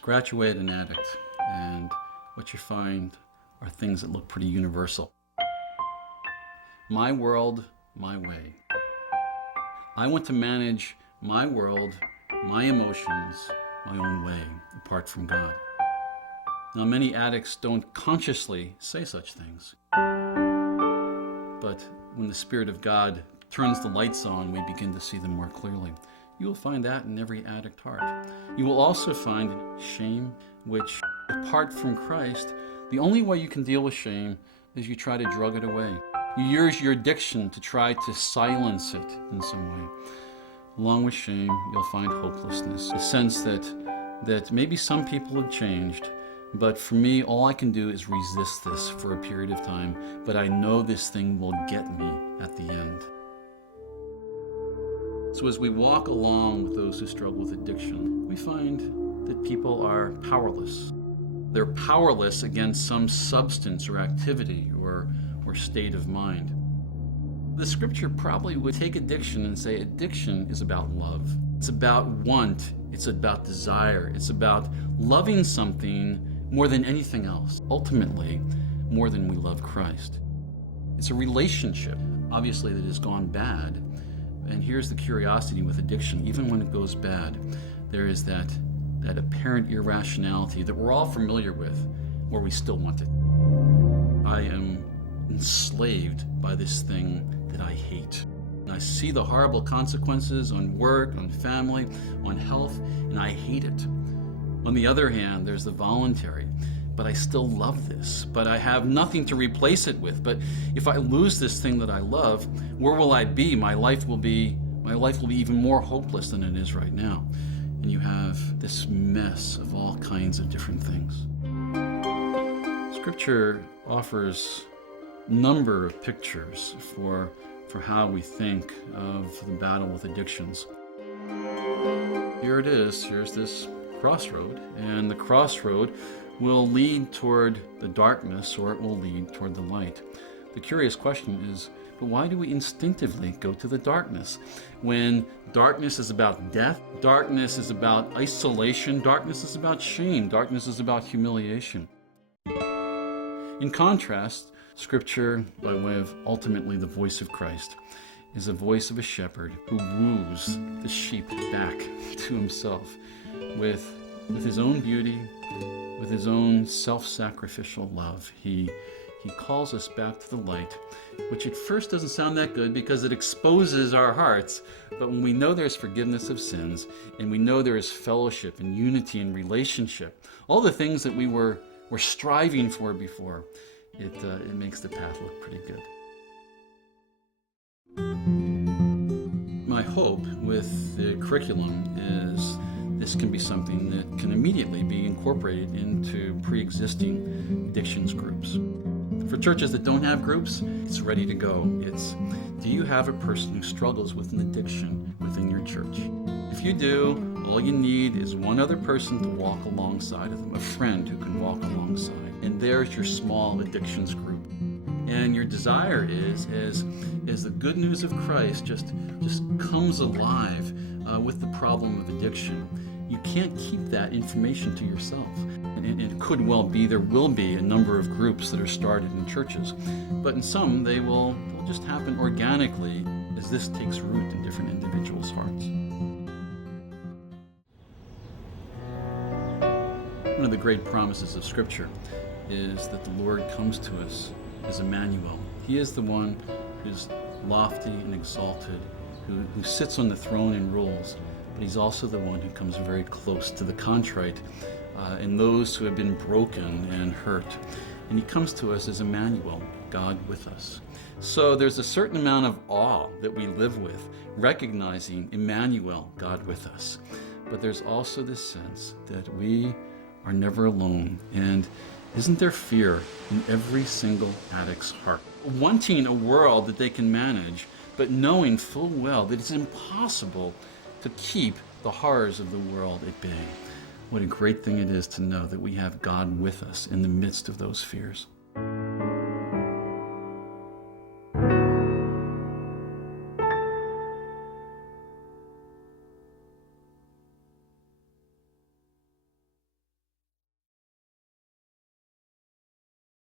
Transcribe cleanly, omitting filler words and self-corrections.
Scratch away at an addict, and what you find are things that look pretty universal. My world, my way. I want to manage my world, my emotions, my own way, apart from God. Now, many addicts don't consciously say such things. But when the Spirit of God turns the lights on, we begin to see them more clearly. You will find that in every addict heart. You will also find shame, which, apart from Christ, the only way you can deal with shame is you try to drug it away. You use your addiction to try to silence it in some way. Along with shame, you'll find hopelessness, a sense that maybe some people have changed, but for me, all I can do is resist this for a period of time, but I know this thing will get me at the end. So as we walk along with those who struggle with addiction, we find that people are powerless. They're powerless against some substance or activity or state of mind. The scripture probably would take addiction and say addiction is about love. It's about want. It's about desire. It's about loving something more than anything else. Ultimately, more than we love Christ. It's a relationship, obviously, that has gone bad. And here's the curiosity with addiction. Even when it goes bad, there is that apparent irrationality that we're all familiar with, where we still want it. I am enslaved by this thing that I hate. And I see the horrible consequences on work, on family, on health, and I hate it. On the other hand, there's the voluntary. But I still love this, but I have nothing to replace it with. But if I lose this thing that I love, where will I be? My life will be even more hopeless than it is right now. And you have this mess of all kinds of different things. Scripture offers a number of pictures for how we think of the battle with addictions. Here it is. Here's this crossroad, and the crossroad will lead toward the darkness or it will lead toward the light. The curious question is, but why do we instinctively go to the darkness? When darkness is about death, darkness is about isolation, darkness is about shame, darkness is about humiliation. In contrast, Scripture, by way of ultimately the voice of Christ, is a voice of a shepherd who woos the sheep back to himself with his own beauty, with his own self-sacrificial love. He calls us back to the light, which at first doesn't sound that good because it exposes our hearts. But when we know there's forgiveness of sins, and we know there is fellowship and unity and relationship, all the things that we were striving for before, it makes the path look pretty good. My hope with the curriculum is this can be something that can immediately be incorporated into pre-existing addictions groups. For churches that don't have groups, it's ready to go. Do you have a person who struggles with an addiction within your church? If you do, all you need is one other person to walk alongside of them, a friend who can walk alongside. And there's your small addictions group. And your desire is the good news of Christ just comes alive with the problem of addiction. You can't keep that information to yourself. And it could well be, there will be a number of groups that are started in churches. But in some, they'll just happen organically as this takes root in different individuals' hearts. One of the great promises of Scripture is that the Lord comes to us as Emmanuel. He is the one who's lofty and exalted, who sits on the throne and rules, but he's also the one who comes very close to the contrite and those who have been broken and hurt. And he comes to us as Emmanuel, God with us. So there's a certain amount of awe that we live with, recognizing Emmanuel, God with us. But there's also this sense that we are never alone. And isn't there fear in every single addict's heart? Wanting a world that they can manage, but knowing full well that it's impossible to keep the horrors of the world at bay. What a great thing it is to know that we have God with us in the midst of those fears.